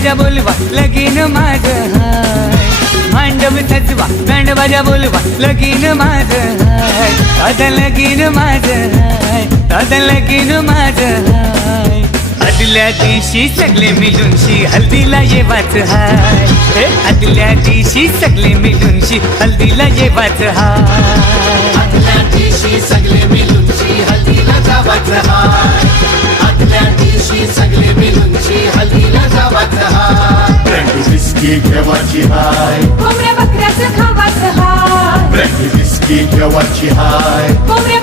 बाजा बोलवा लगीन माझं हाय, मांडव सजवा बँड बाजा बोलवा लगीन माझं हाय, दादा लगीन माझं हाय, दादा लगीन माझं हाय. आदल्या दिवशी सगळे मिळूनशी हल्दीला येवाच हाय, हे आदल्या दिवशी सगळे मिळूनशी हल्दीला येवाच हाय. आदल्या दिवशी सगळे मिळूनशी हल्दीला जावाचं हाय, आदल्या दिवशी सगळे मिळूनशी हल्दीला जावाचं हाय. ब्रँडी विस्की घेवाची हाय, कोंबड्या बकऱ्याचं खावाचं हाय, ब्रँडी विस्की घेवाची हाय, कोंबड्या